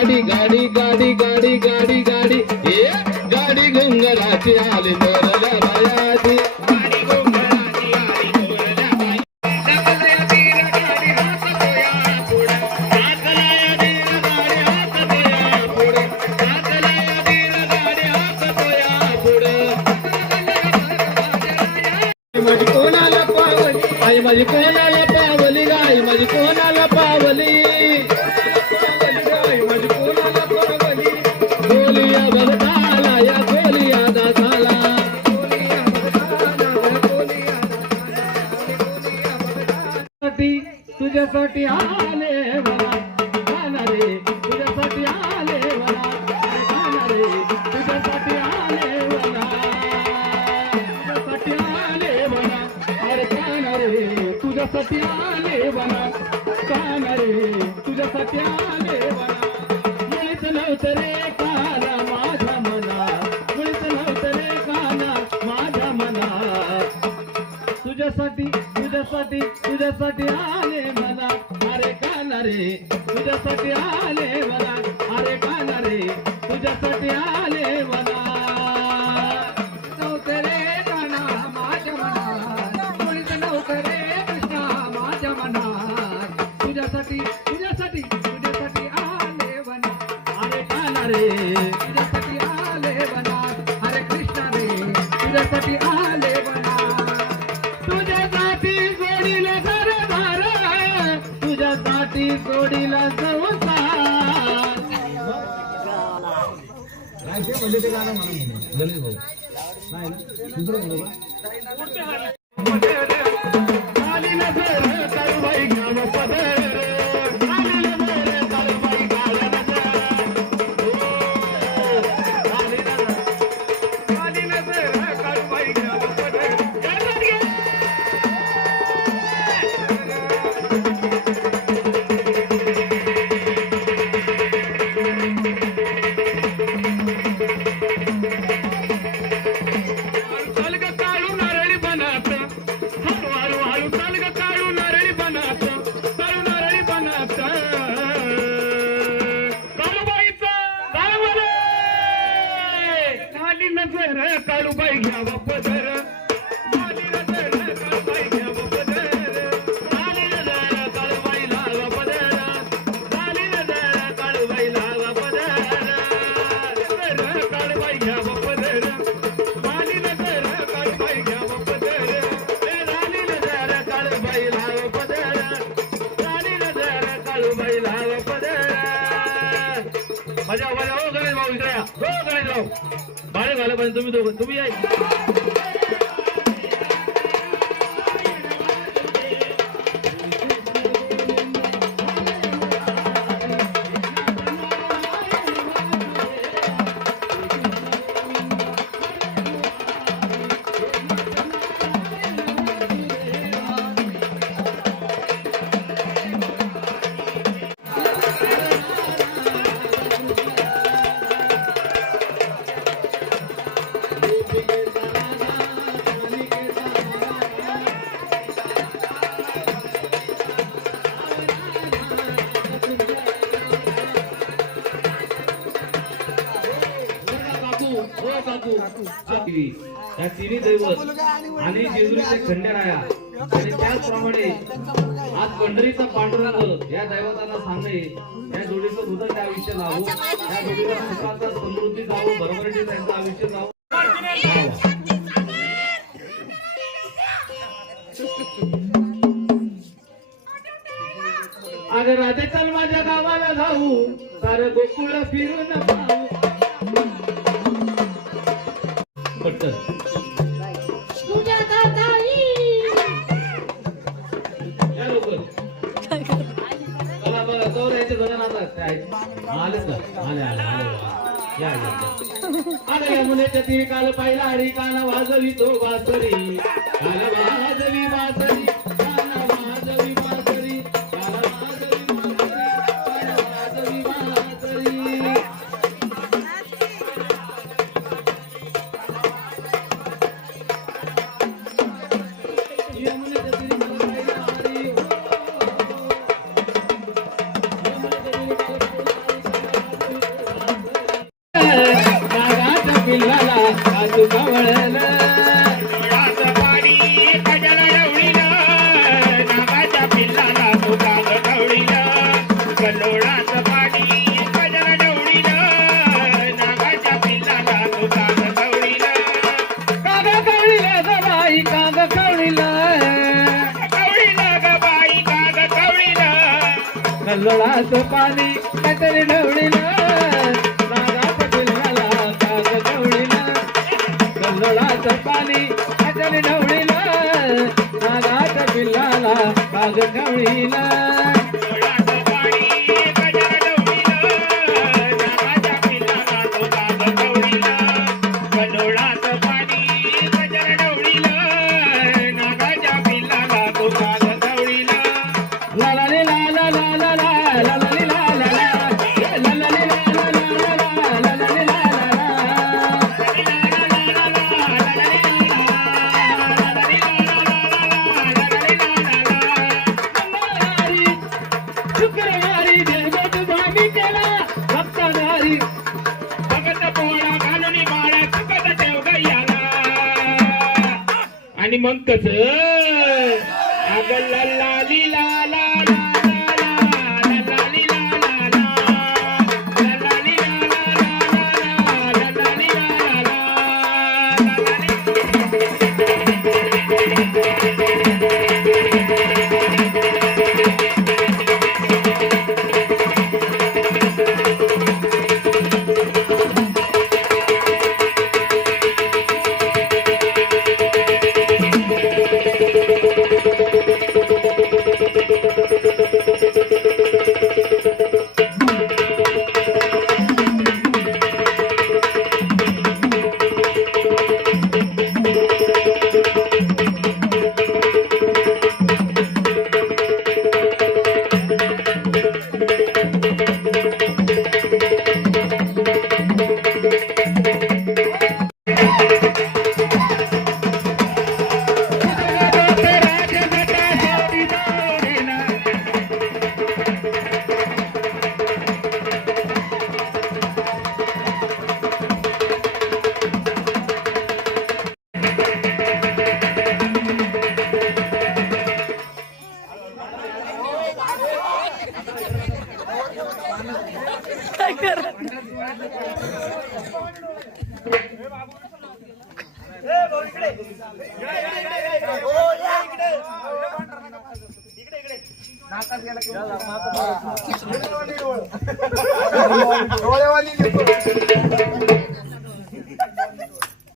गाडी गाडी गाडी गाडी गाडी गाडी. ए गाडी गंगराची आली मोरल्या बायाची. कोणाला पावली आई माझी कोणाला तुझ्यासाठी तुझ्यासाठी आले मला. अरे काना रे तुझ्यासाठी आले मला. अरे काना रे तुझ्यासाठी आले मला. नव्हतं काना माझ्या कृष्णा माझ्या मनात. तुझ्यासाठी तुझ्यासाठी तुझ्यासाठी आले वना अरे काना रे तुझ्यासाठी आले वनात हरे कृष्ण रे तुझ्यासाठी आले వెళ్ళేదిగానే మనం వెళ్ళిపోదు माझ्या माझ्या हो गणेश भाऊ इकडे हो गणेश भाऊ. बाळे घाला पाहिजे तुम्ही दोघं. तुम्ही या या तिन्ही दैवत आणि जेजुरीचे खंडेराया आणि त्याचप्रमाणे आज पंढरीचा पांडुरंग या दैवतांना सांगणे या जोडीचं हृदय त्या आयुष्य लावू या जोडीला सुखाचा समृद्धी जावो भरभरटी त्यांचं आयुष्य जावो अगं राधे चल माझ्या गावाला जाऊ. सारं गोकुळ फिरून पाहू मुलाच्या ती काल पाहिला हरी काल वाजवी तो बासरी काल वाजवी बासरी काजू कवळल डोळ्याचं पाणी कजल ढवळीलं नागाच्या पिल्लाला पाणी कजल नागाच्या काग कवळील ग बाई काग कवळील ढवळीलं ग बाई काग ढवळीलं कल्लोळाचं पाणी ढवळील पाणी कातरी ढवळील. नागाच्या पिल्लाला काग कवळील आणि मग डोळेवाली